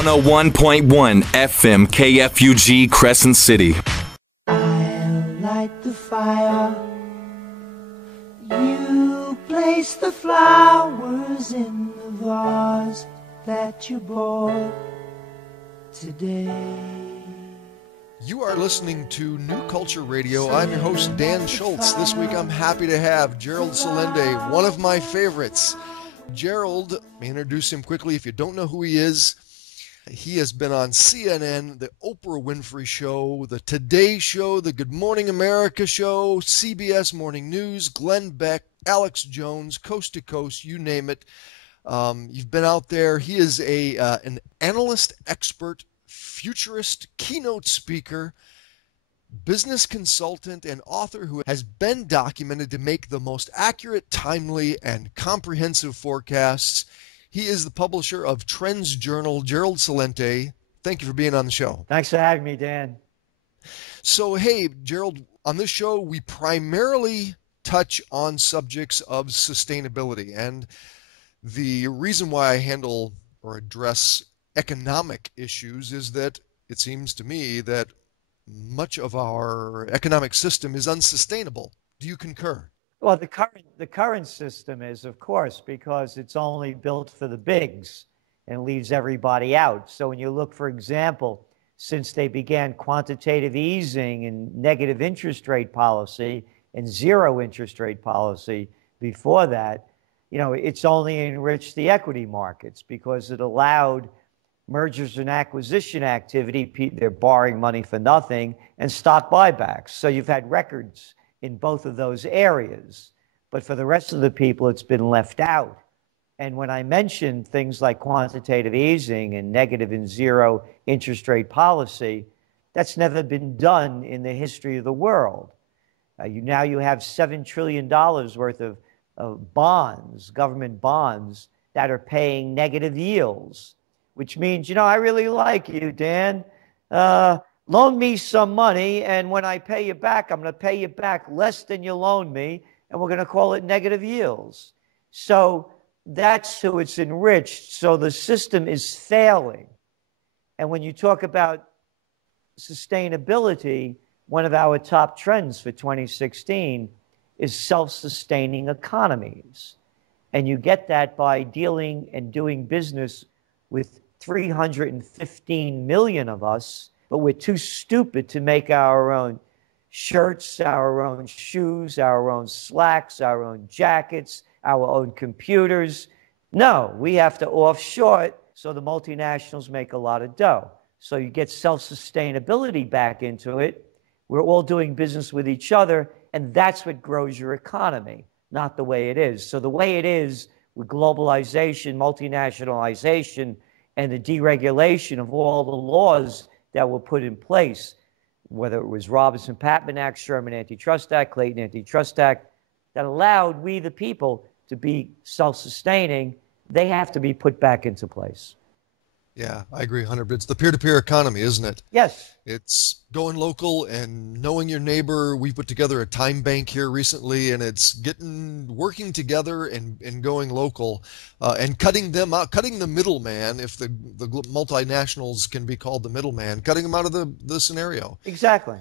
101.1 FM KFUG Crescent City. I'll light the fire. You place the flowers in the vase that you bought today. You are listening to New Culture Radio. I'm your host, Dan Schultz. This week I'm happy to have Gerald Celente, one of my favorites. Gerald, let me introduce him quickly if you don't know who he is. He has been on CNN, the Oprah Winfrey Show, the Today Show, the Good Morning America Show, CBS Morning News, Glenn Beck, Alex Jones, Coast to Coast, you name it. You've been out there. He is an analyst, expert, futurist, keynote speaker, business consultant, and author who has been documented to make the most accurate, timely, and comprehensive forecasts. He is the publisher of Trends Journal. Gerald Celente, thank you for being on the show. Thanks for having me, Dan. So, hey, Gerald, on this show, we primarily touch on subjects of sustainability. And the reason why I handle or address economic issues is that it seems to me that much of our economic system is unsustainable. Do you concur? Well, the current system is, of course, because it's only built for the bigs and leaves everybody out. So when you look, for example, since they began quantitative easing and negative interest rate policy and zero interest rate policy before that, you know, it's only enriched the equity markets because it allowed mergers and acquisition activity, they're borrowing money for nothing, and stock buybacks. So you've had records in both of those areas. But for the rest of the people, it's been left out. And when I mentioned things like quantitative easing and negative and zero interest rate policy, that's never been done in the history of the world. Now you have $7 trillion worth of bonds, government bonds, that are paying negative yields, which means, you know, I really like you, Dan. Loan me some money, and when I pay you back, I'm going to pay you back less than you loaned me, and we're going to call it negative yields. So that's who it's enriched. So the system is failing. And when you talk about sustainability, one of our top trends for 2016 is self-sustaining economies. And you get that by dealing and doing business with 315 million of us, but we're too stupid to make our own shirts, our own shoes, our own slacks, our own jackets, our own computers. No, we have to offshore it, so the multinationals make a lot of dough. So you get self-sustainability back into it. We're all doing business with each other, and that's what grows your economy, not the way it is. So the way it is with globalization, multinationalization, and the deregulation of all the laws that were put in place, whether it was Robinson-Patman Act, Sherman Antitrust Act, Clayton Antitrust Act, that allowed we, the people, to be self-sustaining, they have to be put back into place. Yeah, I agree 100%. It's the peer-to-peer economy, isn't it? Yes. It's going local and knowing your neighbor. We put together a time bank here recently, and it's working together and going local and cutting them out, cutting the middleman, if the multinationals can be called the middleman, cutting them out of the scenario. Exactly.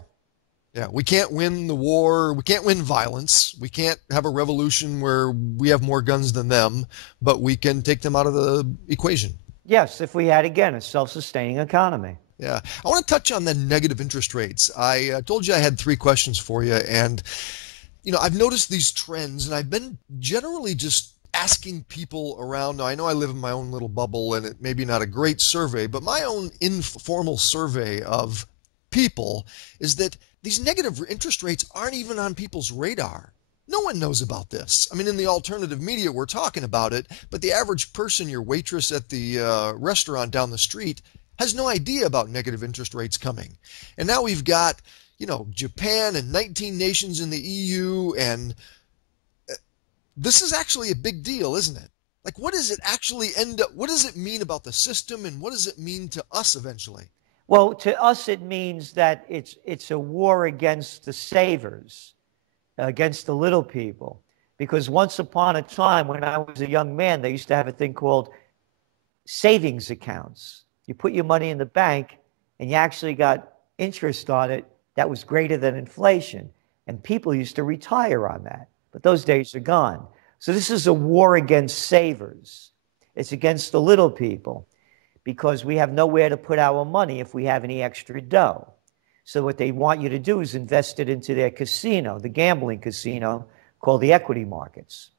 Yeah, we can't win the war. We can't win violence. We can't have a revolution where we have more guns than them, but we can take them out of the equation. Yes, if we had, again, a self-sustaining economy. Yeah. I want to touch on the negative interest rates. I told you I had 3 questions for you. And, you know, I've noticed these trends, and I've been generally just asking people around. Now, I know I live in my own little bubble, and it may be not a great survey, but my own informal survey of people is that these negative interest rates aren't even on people's radar. No one knows about this. I mean, in the alternative media, we're talking about it, but the average person, your waitress at the restaurant down the street, has no idea about negative interest rates coming. And now we've got, you know, Japan and 19 nations in the EU, and this is actually a big deal, isn't it? Like, what does it actually end up, what does it mean about the system, and what does it mean to us eventually? Well, to us, it means that it's a war against the savers, against the little people. Because once upon a time, when I was a young man, they used to have a thing called savings accounts. You put your money in the bank and you actually got interest on it that was greater than inflation. And people used to retire on that. But those days are gone. So this is a war against savers. It's against the little people because we have nowhere to put our money if we have any extra dough. So what they want you to do is invest it into their casino, the gambling casino called the equity markets.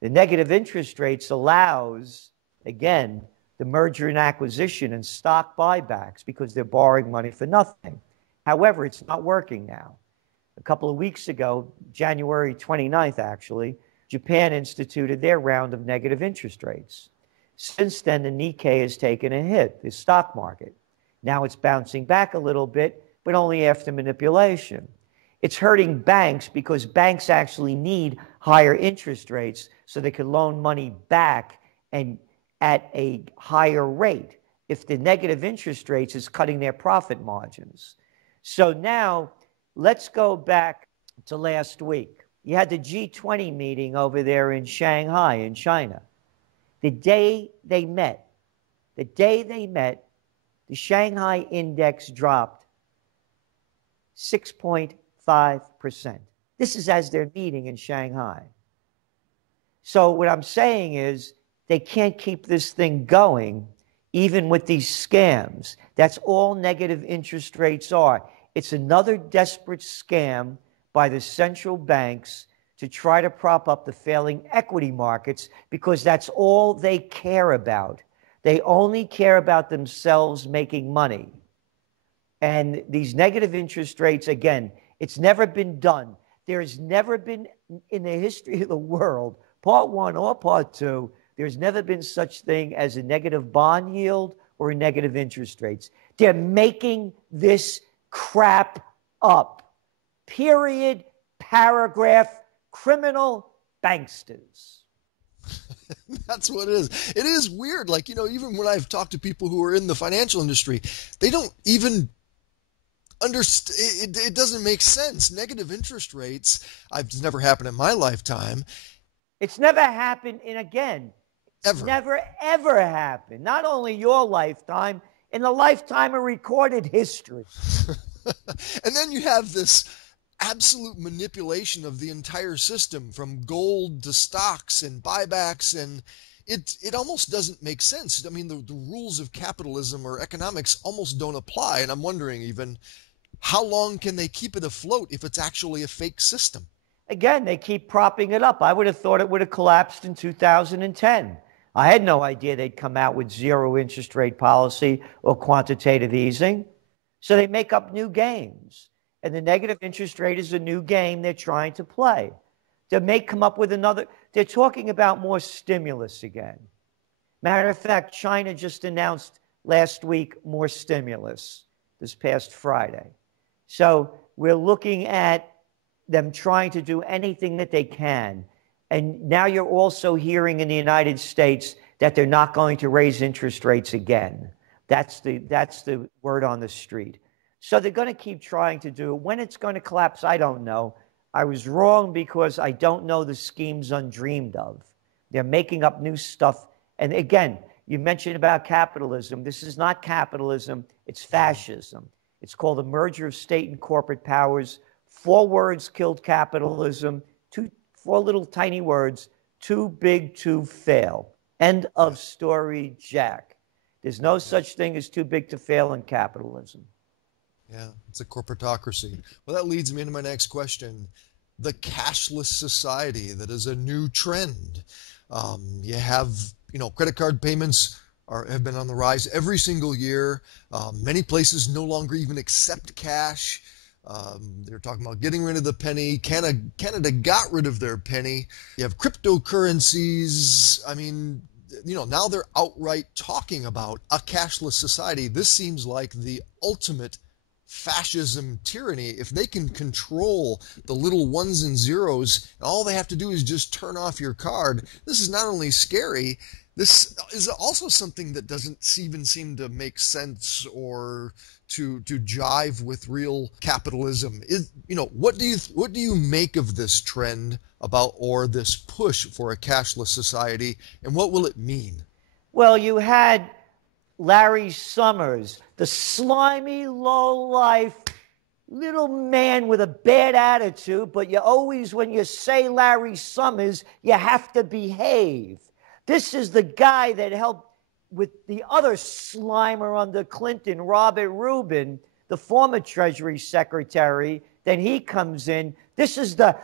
The negative interest rates allows, again, the merger and acquisition and stock buybacks because they're borrowing money for nothing. However, it's not working now. A couple of weeks ago, January 29th actually, Japan instituted their round of negative interest rates. Since then, the Nikkei has taken a hit, the stock market. Now it's bouncing back a little bit, but only after manipulation. It's hurting banks because banks actually need higher interest rates so they can loan money back and at a higher rate if the negative interest rates is cutting their profit margins. So now let's go back to last week. You had the G20 meeting over there in Shanghai in China. The day they met, the Shanghai index dropped 6.5%. This is as they're meeting in Shanghai. So what I'm saying is they can't keep this thing going even with these scams. That's all negative interest rates are. It's another desperate scam by the central banks to try to prop up the failing equity markets because that's all they care about. They only care about themselves making money. And these negative interest rates, again, it's never been done. There's never been in the history of the world, part one or part two, there's never been such thing as a negative bond yield or a negative interest rates. They're making this crap up. Period, paragraph, criminal banksters. That's what it is. It is weird. Like, you know, even when I've talked to people who are in the financial industry, they don't even understand. It doesn't make sense. Negative interest rates, it's never happened in my lifetime. It's never happened Ever. Never, ever happened. Not only your lifetime, in the lifetime of recorded history. And then you have this absolute manipulation of the entire system from gold to stocks and buybacks, and it almost doesn't make sense. I mean, the rules of capitalism or economics almost don't apply, and I'm wondering even how long can they keep it afloat if it's actually a fake system? Again, they keep propping it up. I would have thought it would have collapsed in 2010. I had no idea they'd come out with zero interest rate policy or quantitative easing. So they make up new games. And the negative interest rate is a new game they're trying to play. They may come up with another. They're talking about more stimulus again. Matter of fact, China just announced last week more stimulus this past Friday. So we're looking at them trying to do anything that they can. And now you're also hearing in the United States that they're not going to raise interest rates again. That's the word on the street. So they're going to keep trying to do it. When it's going to collapse, I don't know. I was wrong because I don't know the schemes undreamed of. They're making up new stuff. And again, you mentioned about capitalism. This is not capitalism. It's fascism. It's called the merger of state and corporate powers. 4 words killed capitalism. 4 little tiny words. Too big to fail. End of story, Jack. There's no such thing as too big to fail in capitalism. Yeah, it's a corporatocracy. Well, that leads me into my next question. The cashless society that is a new trend. You have, credit card payments have been on the rise every single year. Many places no longer even accept cash. They're talking about getting rid of the penny. Canada got rid of their penny. You have cryptocurrencies. I mean, now they're outright talking about a cashless society. This seems like the ultimate fascism tyranny. If they can control the little ones and zeros, and all they have to do is just turn off your card, this is not only scary, this is also something that doesn't even seem to make sense or to jive with real capitalism. What do you make of this trend or this push for a cashless society, and what will it mean? Well, you had Larry Summers, the slimy, low-life little man with a bad attitude, but you always, when you say Larry Summers, you have to behave. This is the guy that helped with the other Slimer under Clinton, Robert Rubin, the former Treasury Secretary. Then he comes in. This is the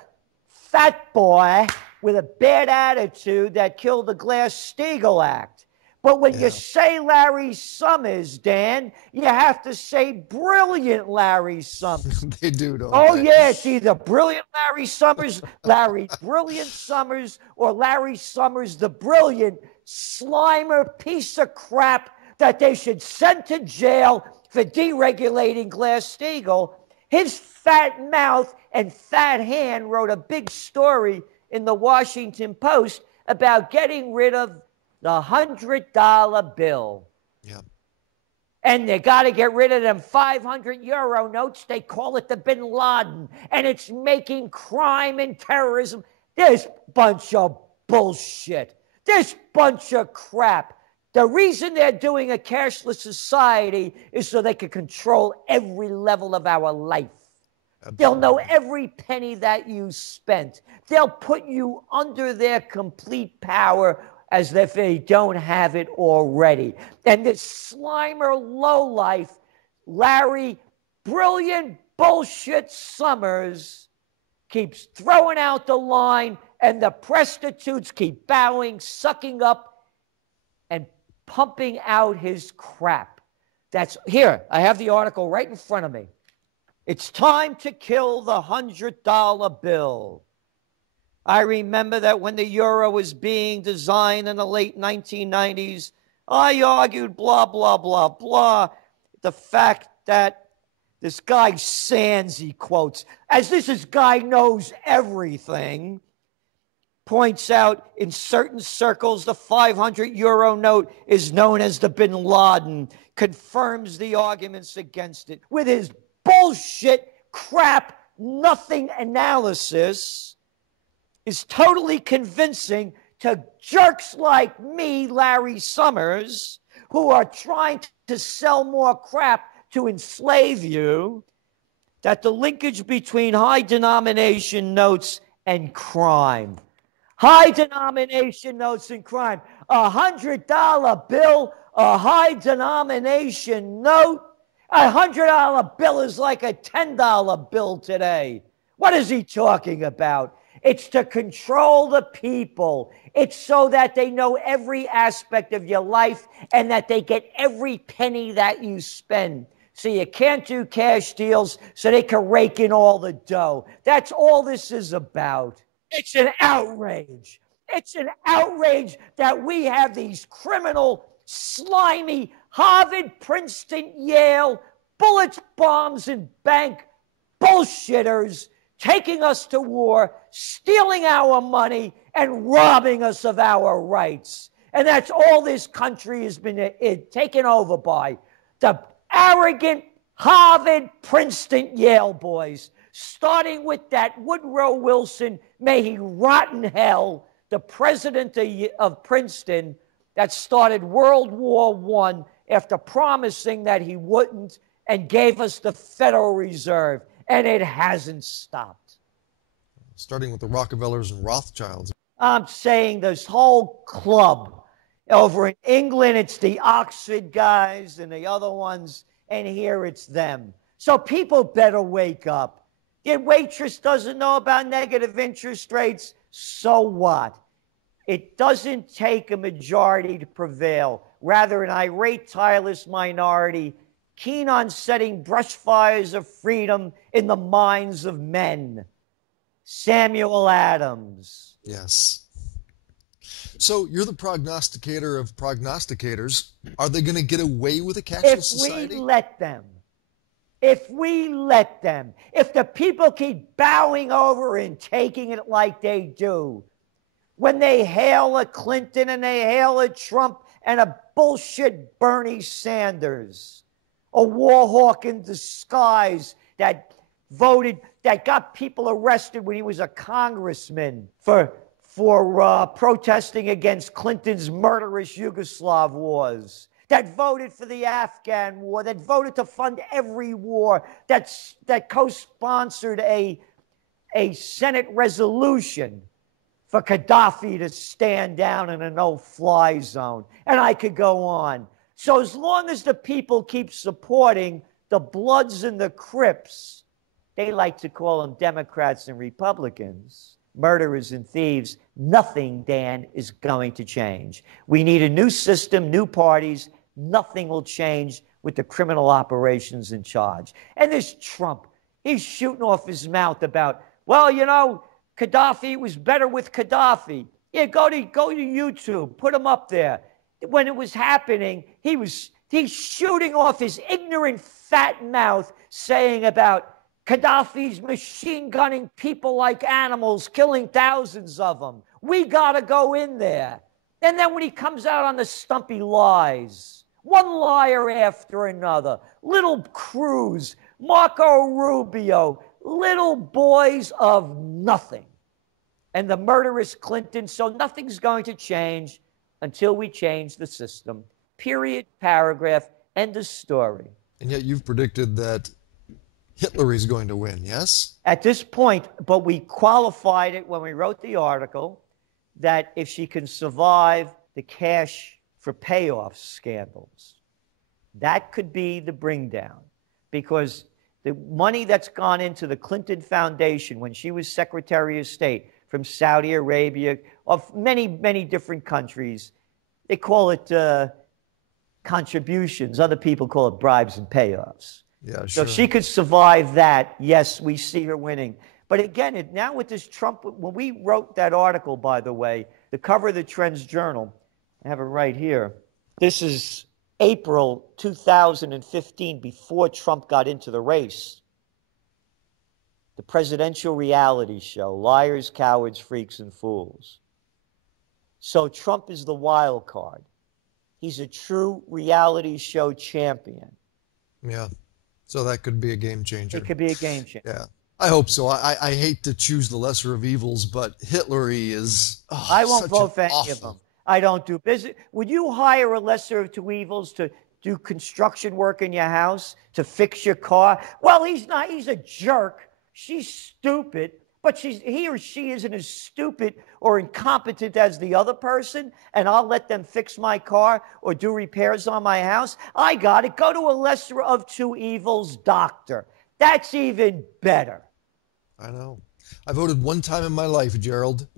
fat boy with a bad attitude that killed the Glass-Steagall Act. But when you say Larry Summers, Dan, you have to say brilliant Larry Summers. They do, don't Oh, they? yeah, it's either brilliant Larry Summers, Larry Brilliant Summers, or Larry Summers the brilliant Slimer piece of crap that they should send to jail for deregulating Glass-Steagall. His fat mouth and fat hand wrote a big story in the Washington Post about getting rid of the $100 bill. Yeah. And they got to get rid of them 500 euro notes. They call it the Bin Laden. And it's making crime and terrorism. This bunch of bullshit. This bunch of crap. The reason they're doing a cashless society is so they can control every level of our life. Absolutely. They'll know every penny that you spent. They'll put you under their complete power as if they don't have it already. And this Slimer lowlife, Larry Brilliant Bullshit Summers, keeps throwing out the line, and the prostitutes keep bowing, sucking up, and pumping out his crap. That's here. I have the article right in front of me. It's time to kill the $100 bill. I remember that when the euro was being designed in the late 1990s, I argued blah, blah, blah, blah. The fact that this guy Sands, he quotes, as this guy knows everything, points out in certain circles the 500 euro note is known as the Bin Laden, confirms the arguments against it with his bullshit, crap, nothing analysis. Is totally convincing to jerks like me, Larry Summers, who are trying to sell more crap to enslave you, that the linkage between high denomination notes and crime. High denomination notes and crime. $100 bill, a high denomination note. A $100 bill is like a $10 bill today. What is he talking about? It's to control the people. It's so that they know every aspect of your life and that they get every penny that you spend. So you can't do cash deals so they can rake in all the dough. That's all this is about. It's an outrage. It's an outrage that we have these criminal, slimy, Harvard, Princeton, Yale, bullets, bombs, and bank bullshitters taking us to war, stealing our money, and robbing us of our rights. And that's all this country has been taken over by. The arrogant Harvard, Princeton, Yale boys, starting with that Woodrow Wilson, may he rot in hell, the president of Princeton that started World War I after promising that he wouldn't and gave us the Federal Reserve. And it hasn't stopped. Starting with the Rockefellers and Rothschilds. I'm saying this whole club. Over in England, it's the Oxford guys and the other ones, and here it's them. So people better wake up. Your waitress doesn't know about negative interest rates, so what? It doesn't take a majority to prevail. Rather, an irate, tireless minority keen on setting brush fires of freedom in the minds of men. Samuel Adams. Yes. So you're the prognosticator of prognosticators. Are they going to get away with a cashless society? If we let them. If we let them. If the people keep bowing over and taking it like they do. When they hail a Clinton and they hail a Trump and a bullshit Bernie Sanders. A war hawk in disguise that voted, that got people arrested when he was a congressman for protesting against Clinton's murderous Yugoslav wars. that voted for the Afghan war, that voted to fund every war, that co-sponsored a Senate resolution for Gaddafi to stand down in a no-fly zone. And I could go on. So as long as the people keep supporting the Bloods and the Crips, they like to call them Democrats and Republicans, murderers and thieves, nothing, Dan, is going to change. We need a new system, new parties. Nothing will change with the criminal operations in charge. And this Trump, he's shooting off his mouth about, well, you know, Gaddafi was better with Gaddafi. Yeah, go to YouTube, put him up there. When it was happening, he's shooting off his ignorant fat mouth saying about Gaddafi's machine gunning people like animals, killing thousands of them. We got to go in there. And then when he comes out on the stump, he lies. One liar after another. Little Cruz, Marco Rubio, little boys of nothing. And the murderous Clinton. So nothing's going to change until we change the system. Period, paragraph, end of story. And yet you've predicted that Hitler is going to win, yes? At this point, but we qualified it when we wrote the article that if she can survive the cash for payoff scandals, that could be the bring down. Because the money that's gone into the Clinton Foundation when she was Secretary of State from Saudi Arabia, of many, many different countries, they call it contributions. Other people call it bribes and payoffs. Yeah, sure. So if she could survive that, yes, we see her winning. But again, now with this Trump, when we wrote that article, by the way, the cover of the Trends Journal, I have it right here. This is April 2015, before Trump got into the race. The presidential reality show, Liars, Cowards, Freaks, and Fools. So Trump is the wild card. He's a true reality show champion. Yeah. So that could be a game changer. It could be a game changer. Yeah. I hope so. I hate to choose the lesser of evils, but Hitlery is I won't vote for any of them. I don't do business. Would you hire a lesser of two evils to do construction work in your house, to fix your car? Well, he's not. He's a jerk. She's stupid, but he or she isn't as stupid or incompetent as the other person, and I'll let them fix my car or do repairs on my house. I got it. Go to a lesser of two evils doctor. That's even better. I know. I voted one time in my life, Gerald,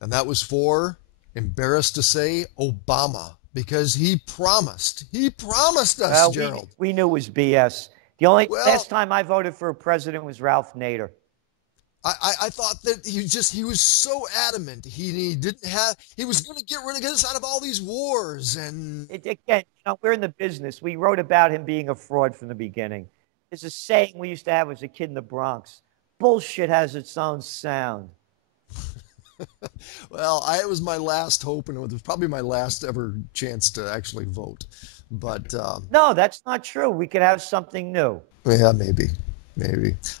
and that was for, embarrassed to say, Obama, because he promised us, Gerald. We knew it was BS. The only last time I voted for a president was Ralph Nader. I thought that he was so adamant. He was going to get us out of all these wars. And again, we're in the business. We wrote about him being a fraud from the beginning. There's a saying we used to have as a kid in the Bronx: bullshit has its own sound. Well, it was my last hope, and it was probably my last ever chance to actually vote. But no, that's not true. We could have something new. Yeah, maybe.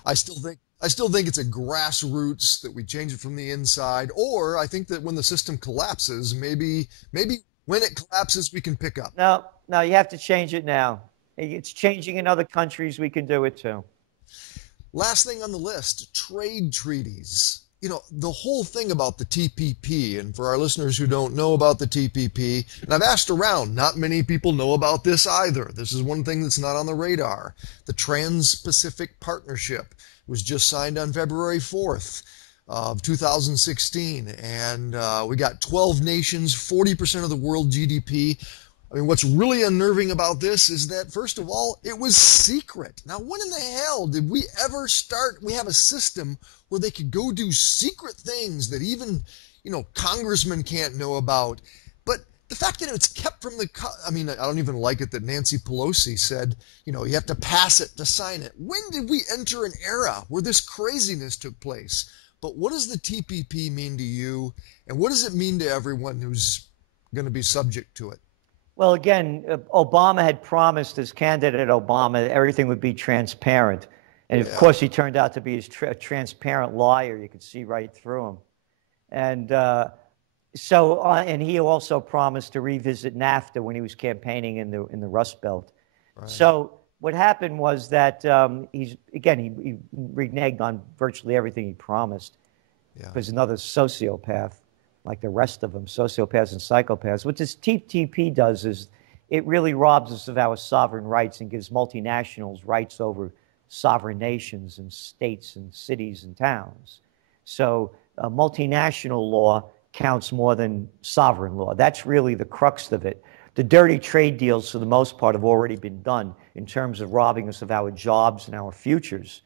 I still think it's a grassroots, that we change it from the inside. Or I think that when the system collapses, maybe when it collapses, we can pick up. No, you have to change it now. It's changing in other countries. We can do it too. Last thing on the list, trade treaties. The whole thing about the TPP, and for our listeners who don't know about the TPP, and I've asked around, not many people know about this either. This is one thing that's not on the radar. The Trans-Pacific Partnership was just signed on February 4th of 2016, and we got 12 nations, 40% of the world GDP. I mean, what's really unnerving about this is that, first of all, it was secret. Now, when in the hell did we ever we have a system where they could go do secret things that even, congressmen can't know about? But the fact that it's kept from I don't even like it that Nancy Pelosi said, you have to pass it to sign it. When did we enter an era where this craziness took place? But what does the TPP mean to you? And what does it mean to everyone who's going to be subject to it? Well, again, Obama had promised, as candidate Obama, that everything would be transparent. And of course, he turned out to be a transparent liar. You could see right through him. And So, and he also promised to revisit NAFTA when he was campaigning in the Rust Belt. Right. So what happened was that he reneged on virtually everything he promised. Yeah. Because another sociopath, like the rest of them, sociopaths and psychopaths. What this TTP does is it really robs us of our sovereign rights and gives multinationals rights over sovereign nations and states and cities and towns. So multinational law counts more than sovereign law. That's really the crux of it. The dirty trade deals, for the most part, have already been done in terms of robbing us of our jobs and our futures.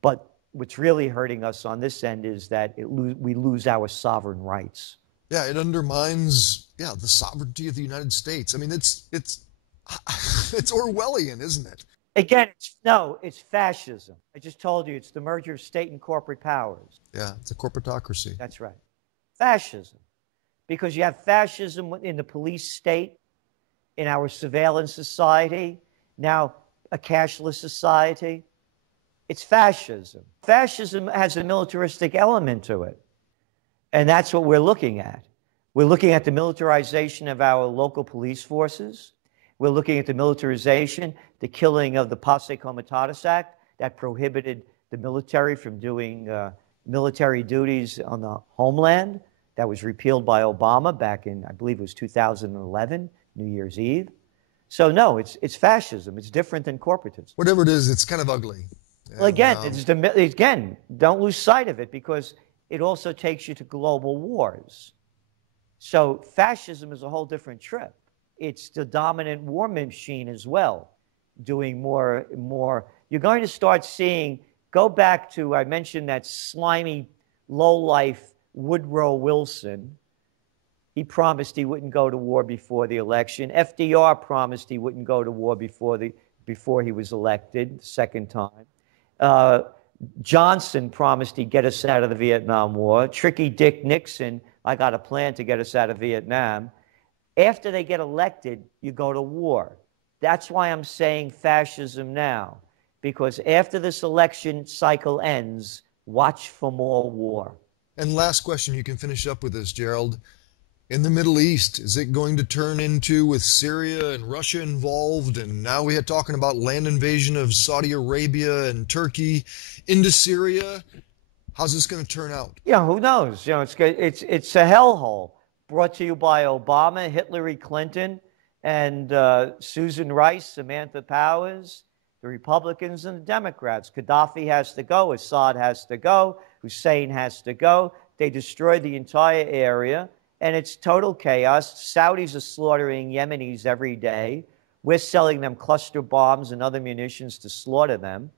But what's really hurting us on this end is that we lose our sovereign rights. Yeah, it undermines, the sovereignty of the United States. I mean, it's Orwellian, isn't it? Again, it's fascism. I just told you, it's the merger of state and corporate powers. Yeah, it's a corporatocracy. That's right. Fascism. Because you have fascism in the police state, in our surveillance society, now a cashless society. It's fascism. Fascism has a militaristic element to it. And that's what we're looking at. We're looking at the militarization of our local police forces. We're looking at the militarization, the killing of the Posse Comitatus Act that prohibited the military from doing military duties on the homeland. That was repealed by Obama back in, I believe it was 2011, New Year's Eve. So no, it's fascism. It's different than corporatism. Whatever it is, it's kind of ugly. Well, again, don't lose sight of it, because it also takes you to global wars. So fascism is a whole different trip. It's the dominant war machine as well, doing more. You're going to start seeing, go back to, I mentioned that slimy, lowlife Woodrow Wilson. He promised he wouldn't go to war before the election. FDR promised he wouldn't go to war before he was elected the second time. Johnson promised he'd get us out of the Vietnam War. Tricky Dick Nixon, I got a plan to get us out of Vietnam. After they get elected, you go to war. That's why I'm saying fascism now, because after this election cycle ends, watch for more war. And last question, you can finish up with this, Gerald. In the Middle East, is it going to turn into, with Syria and Russia involved, and now we had talking about land invasion of Saudi Arabia and Turkey into Syria? How's this going to turn out? Yeah, who knows? It's a hellhole. Brought to you by Obama, Hillary Clinton, and Susan Rice, Samantha Powers, the Republicans and the Democrats. Gaddafi has to go. Assad has to go. Hussein has to go. They destroyed the entire area, and it's total chaos. Saudis are slaughtering Yemenis every day. We're selling them cluster bombs and other munitions to slaughter them,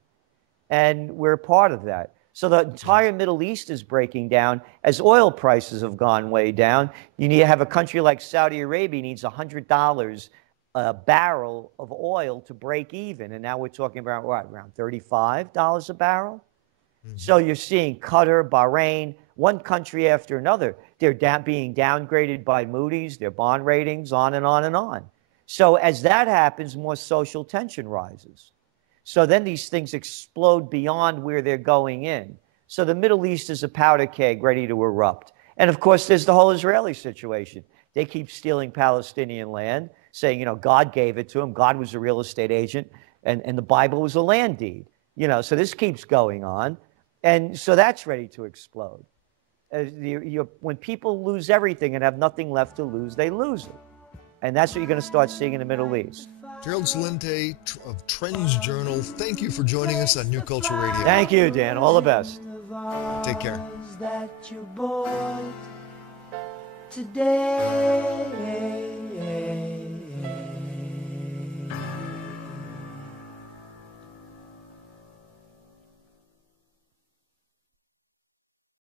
and we're part of that. So the entire Middle East is breaking down as oil prices have gone way down. You need to have a country like Saudi Arabia needs $100 a barrel of oil to break even. And now we're talking about, what, around $35 a barrel? Mm-hmm. So you're seeing Qatar, Bahrain, one country after another. They're being downgraded by Moody's, their bond ratings, on and on and on. So as that happens, more social tension rises. So then these things explode beyond where they're going in. So the Middle East is a powder keg ready to erupt. And of course, there's the whole Israeli situation. They keep stealing Palestinian land, saying, God gave it to them. God was a real estate agent, and the Bible was a land deed. So this keeps going on. And so that's ready to explode. When people lose everything and have nothing left to lose, they lose it. And that's what you're going to start seeing in the Middle East. Gerald Celente of Trends Journal, thank you for joining us on New Culture Radio. Thank you, Dan. All the best. Take care. That you bought today.